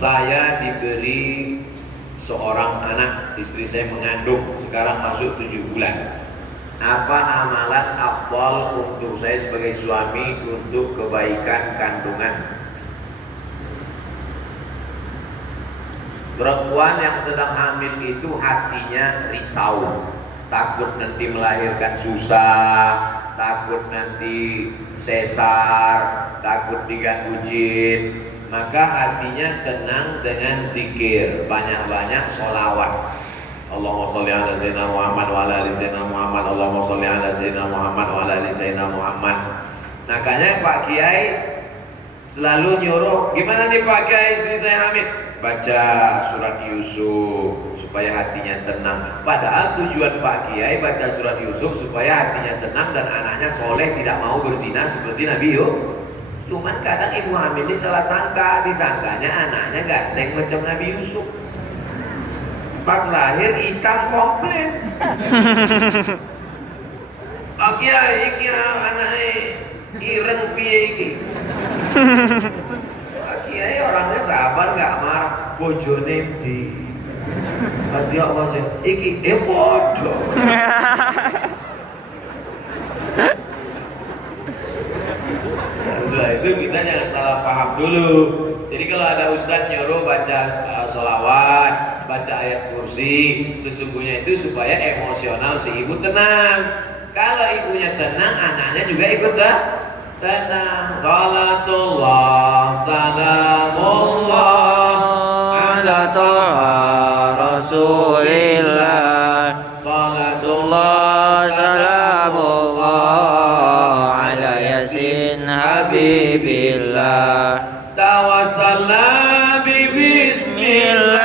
Saya diberi seorang anak, istri saya mengandung, sekarang masuk 7 bulan. Apa amalan afdal untuk saya sebagai suami untuk kebaikan kandungan? Perempuan yang sedang hamil itu hatinya risau, takut nanti melahirkan susah, takut nanti sesar, takut diganggu jin. Maka hatinya tenang dengan zikir, banyak-banyak sholawat. Allahumma sholli ala sayyidina Muhammad wa ala ali sayyidina Muhammad. Allahumma sholli ala sayyidina Muhammad wa ala ali sayyidina Muhammad. Makanya Pak Kiai selalu nyuruh, gimana nih Pak Kiai, istri saya hamil? Baca surat Yusuf supaya hatinya tenang. Padahal tujuan Pak Kiai baca surat Yusuf supaya hatinya tenang dan anaknya soleh, tidak mau berzina seperti Nabi Yusuf. Cuman kadang ibu hamil ini salah sangka, disangkanya anaknya ganteng macam Nabi Yusuf. Pas lahir hitam komplit. Pak Kiai iki anaknya ireng piye iki? Pak Kiai orangnya sabar, nggak marah. Bojone di pas dia bojo iki bodoh. Setelah itu kita jangan salah paham dulu. Jadi kalau ada ustadz nyuruh baca sholawat, baca ayat kursi, sesungguhnya itu supaya emosional si ibu tenang. Kalau ibunya tenang, anaknya juga ikut tenang. Salatullah, salamullah ala taha rasulillah. Salatullah, salamullah ala yasin habibillah. Tawassalna bi bismillah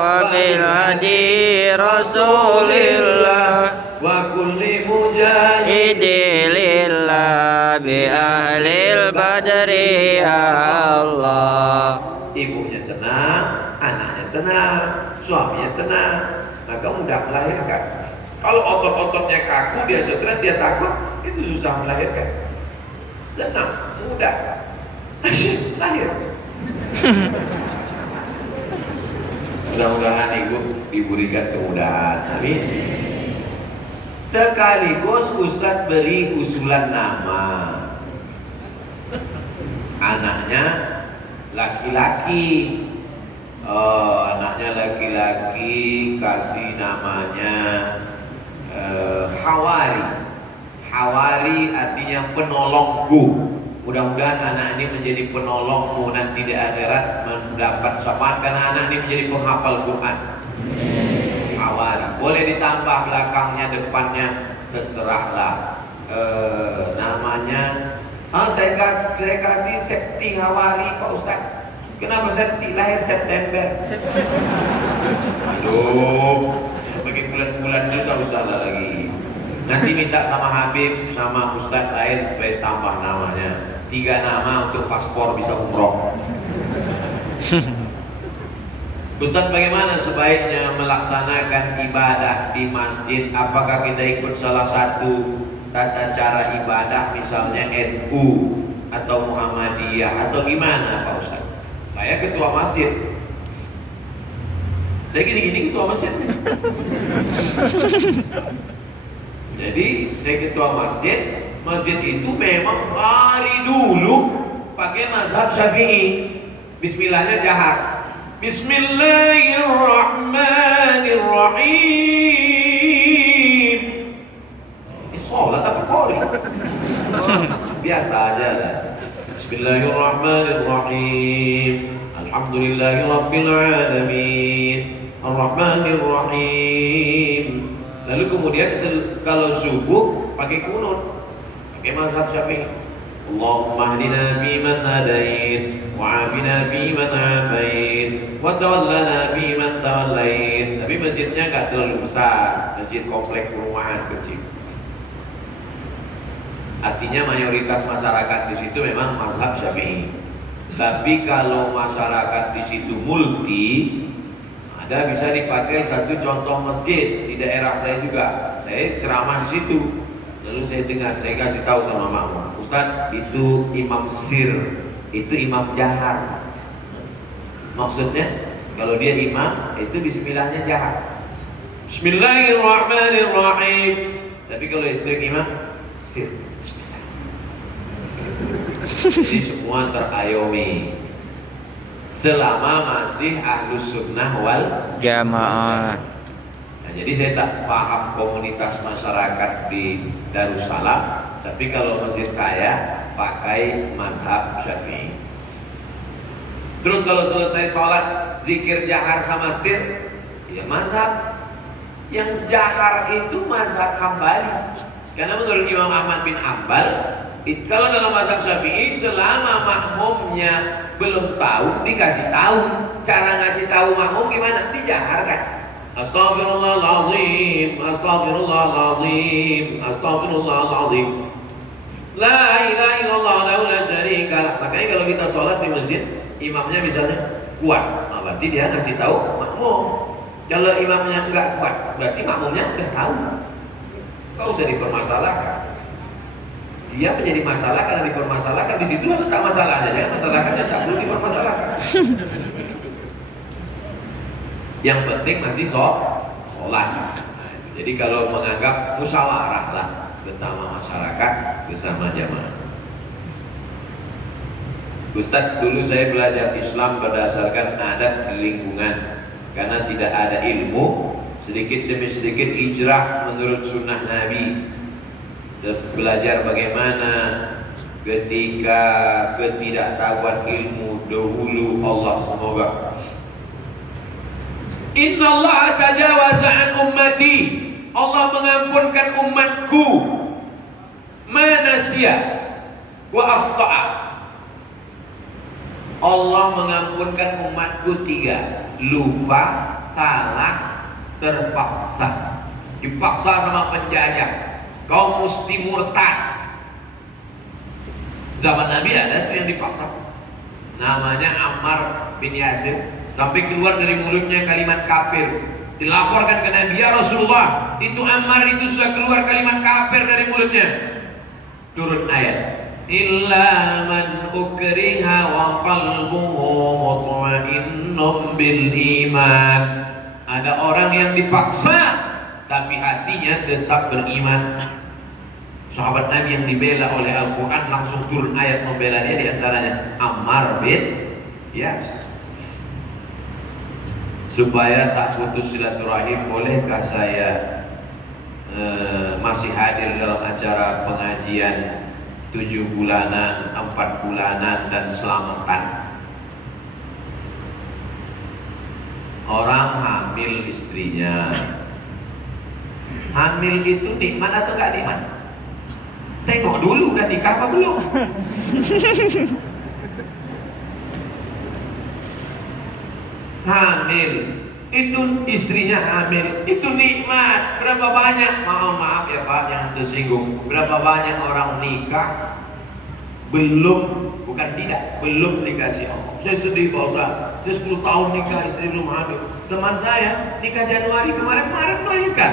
wa bil hadi rasulillah wa kulli mujahidilillah bi ahlil badri ya Allah. Ibunya tenang, anaknya tenang, suaminya tenang, maka mudah melahirkan. Kalau otot-ototnya kaku, dia stres, dia takut, itu susah melahirkan. Tenang, mudah, lahir. Mudah-mudahan ibu diberikan kemudahan. Amin. Sekaligus Ustadz beri usulan nama. Anaknya laki-laki. Anaknya laki-laki, kasih namanya Hawari. Hawari artinya penolongku. Mudah-mudahan anak ini menjadi penolongmu nanti di akhirat, mendapat syafaat karena anak ini menjadi penghafal Quran. Hawari. Boleh ditambah belakangnya, depannya, terserahlah. Namanya saya kasih Septi Hawari Pak Ustaz. Kenapa Septi? Lahir September. Aduh, bagi bulan-bulan itu tak usah lagi. Nanti minta sama Habib, sama Ustaz lain supaya tambah namanya. 3 nama untuk paspor bisa umroh. Ustaz, bagaimana sebaiknya melaksanakan ibadah di masjid? Apakah kita ikut salah satu tata cara ibadah, misalnya NU atau Muhammadiyah atau gimana Pak Ustaz? Saya ketua masjid. Saya gini-gini ketua masjid. Jadi saya ketua masjid. Masjid itu memang dari dulu pakai mazhab Syafi'i. Bismillahnya jahat. Bismillahirrahmanirrahim. Ini sholat apa qori? Biasa aja lah. Bismillahirrahmanirrahim. Alhamdulillahirabbil alamin. Arrahmanirrahim. Lalu kemudian kalau subuh pakai kunut, pakai mazhab Syafi'i. Allahumma hdina fiman hadait, wa'afina fiman afait, wa tawallana fiman tawallait. Tapi masjidnya enggak terlalu besar, masjid komplek perumahan kecil. Artinya mayoritas masyarakat di situ memang mazhab Syafi'i. Tapi kalau masyarakat di situ multi, ada bisa dipakai satu contoh masjid di daerah saya juga. Saya ceramah di situ. Lalu saya dengar, saya kasih tahu sama makmum, Ustaz, itu imam sir, itu imam jahar. Maksudnya kalau dia imam itu bismillahnya jahat. Bismillahirrahmanirrahim. Tapi kalau itu yang imam sir. Bismillah. Jadi semua terayomi. Selama masih ahlus sunnah wal jamaah. Nah, jadi saya tak paham komunitas masyarakat di Darussalam, tapi kalau masjid saya pakai mazhab Syafi'i. Terus kalau selesai sholat zikir jahar sama sir, ya mazhab yang jahar itu mazhab Hambali. Karena menurut Imam Ahmad bin Hanbal, kalau dalam mazhab Syafi'i selama makmumnya belum tahu dikasih tahu. Cara ngasih tahu makmum gimana? Dijaharkan. Astaghfirullahaladzim, astaghfirullahaladzim, astaghfirullahaladzim. La ilaha illallah la syarika lah. Makanya kalau kita sholat di masjid, imamnya misalnya kuat, berarti dia ngasih tahu makmum. Kalau imamnya enggak kuat, berarti makmumnya udah tahu. Enggak usah dipermasalahkan. Dia menjadi masalah karena dipermasalahkan. Di situ letak masalahnya. Jangan masalahkan yang tak perlu dipermasalahkan. Yang penting masih sholat. Nah, jadi kalau menganggap musyawarah lah bersama masyarakat, bersama jamaah. Ustadz, dulu saya belajar Islam berdasarkan adat di lingkungan. Karena tidak ada ilmu, sedikit demi sedikit hijrah menurut sunnah Nabi. Belajar bagaimana ketika ketidaktahuan ilmu dahulu Allah semoga Inna Allah tajawaza an ummati, Allah mengampunkan umatku manasya wa akhta'a. Allah mengampunkan umatku 3: lupa, salah, terpaksa. Dipaksa sama penjajah, kau mesti murtad. Zaman Nabi ada tuh yang dipaksa, namanya Ammar bin Yasir, sampai keluar dari mulutnya kalimat kafir. Dilaporkan ke Nabi, ya Rasulullah, itu Ammar itu sudah keluar kalimat kafir dari mulutnya. Turun ayat, illa man ukriha wa qalbuhu mutmainnun bil iman. Ada orang yang dipaksa tapi hatinya tetap beriman. Sahabat Nabi yang dibela oleh Al-Quran langsung turun ayat membela dia, diantaranya Ammar bin Yasir. Supaya tak putus silaturahim, bolehkah saya masih hadir dalam acara pengajian 7 bulanan, 4 bulanan dan selamatan? Orang hamil istrinya, hamil itu nikmat atau gak nikmat? Tengok dulu udah nikah apa belum. Hamil itu istrinya hamil itu nikmat. Berapa banyak, maaf ya Pak yang tersinggung, berapa banyak orang nikah belum, bukan tidak, belum dikasih Allah. Saya sedih Pak Ustaz, saya 10 tahun nikah istri belum hamil. Teman saya nikah Januari kemarin melahirkan.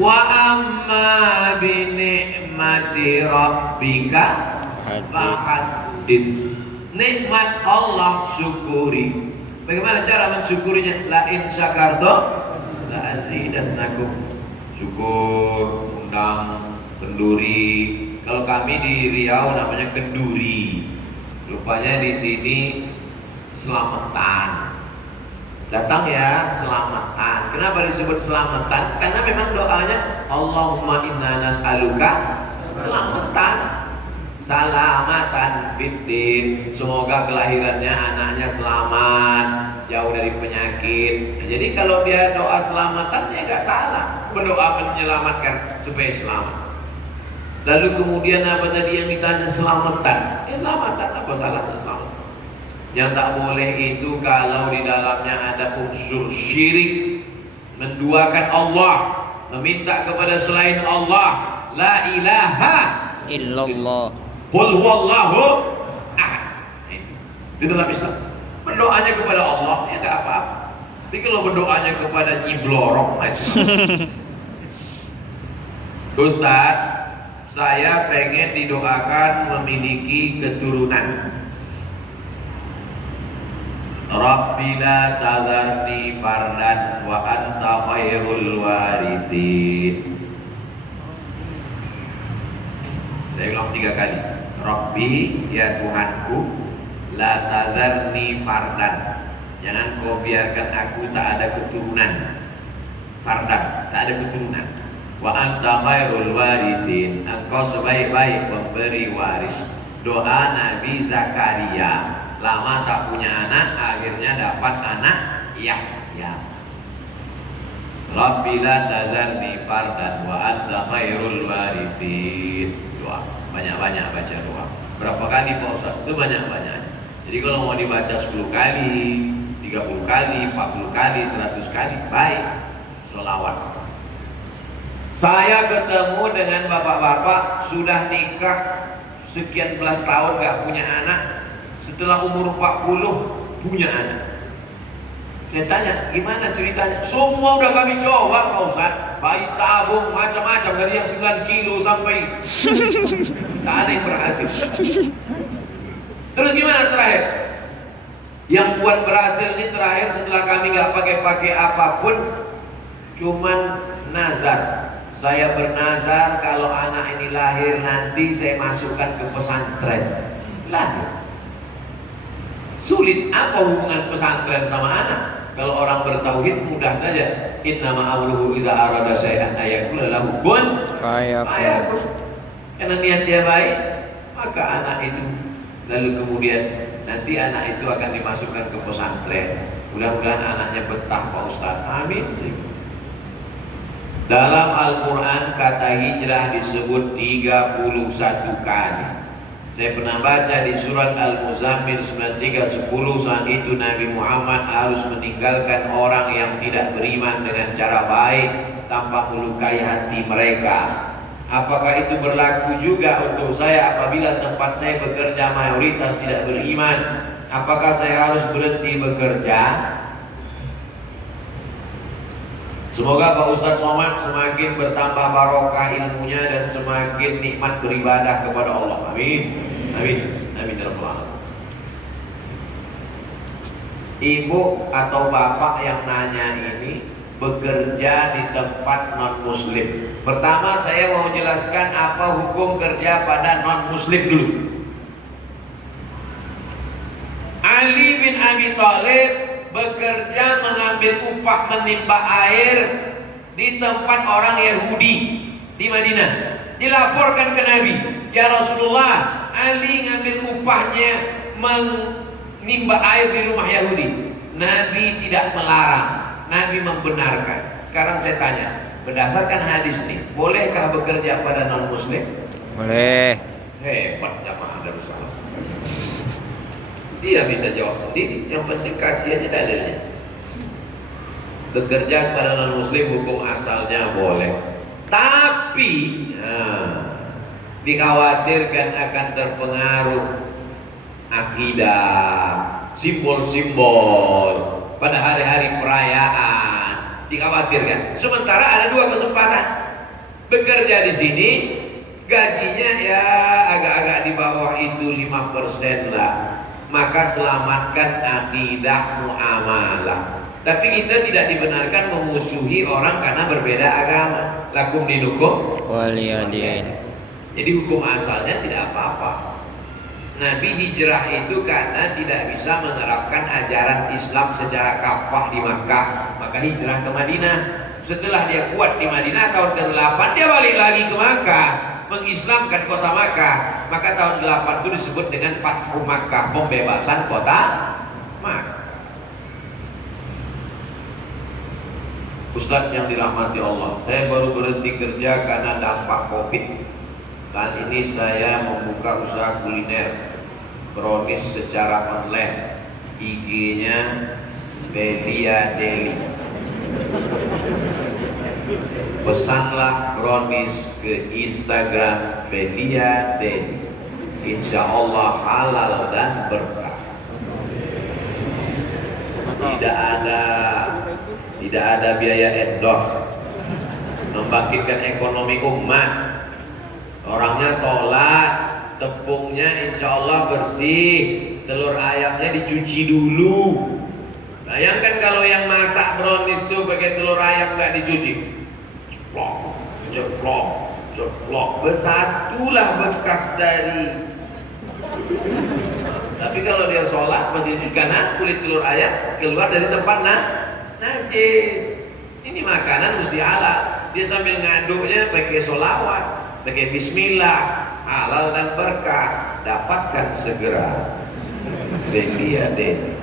Wa amma bi ni'mati rabbika fahaddits. Nikmat Allah syukuri. Bagaimana cara mensyukurinya? La in syakartum la azidannakum. Syukur, undang, kenduri. Kalau kami di Riau namanya kenduri. Rupanya di sini selamatan. Datang ya selamatan. Kenapa disebut selamatan? Karena memang doanya Allahumma inna nas'aluka selamatan, salamatan fiddin. Semoga kelahirannya anaknya selamat, jauh dari penyakit. Nah, jadi kalau dia doa selamatan ya gak salah, berdoa menyelamatkan supaya selamat. Lalu kemudian apa tadi yang ditanya? Selamatan. Ya selamatan, apa salahnya selamat? Yang tak boleh itu kalau di dalamnya ada unsur syirik, menduakan Allah, meminta kepada selain Allah. La ilaha illallah, qul huwallahu ahad. Itu dalam Islam. Berdoanya kepada Allah ya enggak apa-apa. Tapi kalau berdoanya kepada Nyi Blorok, Ustaz, saya pengen didoakan memiliki keturunan. Rabbi la tadharni fardan wa anta khairul warisin. Saya ulang 3 kali. Rabbi, ya Tuhanku, la tadharni fardan. Jangan kau biarkan aku tak ada keturunan. Fardan, tak ada keturunan. Wa anta khairul warisin. Engkau sebaik-baik pemberi waris. Doa Nabi Zakaria. Lama tak punya anak, akhirnya dapat anak Yahya. Rabbi la tadharni fardan wa anta khairul warisin. Doa, banyak-banyak baca doa. Berapa kali Pak Ustaz? Sebanyak-banyaknya. Jadi kalau mau dibaca 10 kali, 30 kali, 40 kali, 100 kali, baik. Selawat. Saya ketemu dengan bapak-bapak sudah nikah sekian belas tahun gak punya anak. Setelah umur 40 punya anak. Saya tanya, gimana ceritanya? Semua udah kami coba Pak Ustaz. Bayi tabung macam-macam dari yang 9 kilo sampai tak ada yang berhasil. Terus gimana terakhir? Yang buat berhasil ini terakhir setelah kami gak pakai apapun, cuman nazar. Saya bernazar kalau anak ini lahir nanti saya masukkan ke pesantren. Lahir. Sulit apa hubungan pesantren sama anak? Kalau orang bertauhid mudah saja. Innama amruhu iza arada syai'an ayakula lahu kun fayakun. Karena niat dia baik, maka anak itu lalu kemudian nanti anak itu akan dimasukkan ke pesantren. Mudah-mudahan anaknya betah Pak Ustaz. Amin. Dalam Al-Quran kata hijrah disebut 31 kali. Saya pernah baca di surat Al-Muzammil 93:10, saat itu Nabi Muhammad harus meninggalkan orang yang tidak beriman dengan cara baik tanpa melukai hati mereka. Apakah itu berlaku juga untuk saya apabila tempat saya bekerja mayoritas tidak beriman? Apakah saya harus berhenti bekerja? Semoga Pak Ustadz Somad semakin bertambah barokah ilmunya dan semakin nikmat beribadah kepada Allah. Amin. Amin. Amin. Ibu atau bapak yang nanya ini bekerja di tempat non muslim. Pertama saya mau jelaskan apa hukum kerja pada non muslim dulu. Ali bin Abi Thalib bekerja mengambil upah menimba air di tempat orang Yahudi di Madinah. Dilaporkan ke Nabi, ya Rasulullah, Ali ngambil upahnya menimba air di rumah Yahudi. Nabi tidak melarang, Nabi membenarkan. Sekarang saya tanya, berdasarkan hadis ini, bolehkah bekerja pada non muslim? Boleh. Hebat jamaah Darussalam. Dia bisa jawab sendiri. Yang penting kasih aja dalilnya. Bekerja pada non muslim hukum asalnya boleh. Tapi dikhawatirkan akan terpengaruh akidah, simbol-simbol pada hari-hari perayaan. Dikhawatirkan. Sementara ada 2 kesempatan. Bekerja di sini gajinya ya agak-agak di bawah itu 5% lah. Maka selamatkan akidah muamalah. Tapi kita tidak dibenarkan memusuhi orang karena berbeda agama. Lakum dinukum Waliyadin. Jadi hukum asalnya tidak apa-apa. Nabi hijrah itu karena tidak bisa menerapkan ajaran Islam secara kafah di Makkah, maka hijrah ke Madinah. Setelah dia kuat di Madinah tahun ke-8 dia balik lagi ke Makkah, mengislamkan kota Makkah. Maka tahun 8 itu disebut dengan Fathu Makkah, pembebasan kota Makkah. Ustadz yang dirahmati Allah, saya baru berhenti kerja karena dampak Covid. Saat ini saya membuka usaha kuliner brownies secara online. IG-nya Felia Deli. Pesanlah brownies ke Instagram Felia Deli. Insya Allah halal dan berkah. Tidak ada, biaya endorse. Membangkitkan ekonomi umat. Orangnya sholat, tepungnya insya Allah bersih, telur ayamnya dicuci dulu. Bayangkan kalau yang masak brownies tuh pakai telur ayam nggak dicuci, ceplok, ceplok, ceplok, bersatulah bekas dari. Tapi kalau dia sholat masih karena kulit telur ayam keluar dari tempat najis. Ini makanan mesti halal. Dia sambil ngaduknya pakai sholawat, pakai bismillah, halal dan berkah, dapatkan segera. Dan dia deh.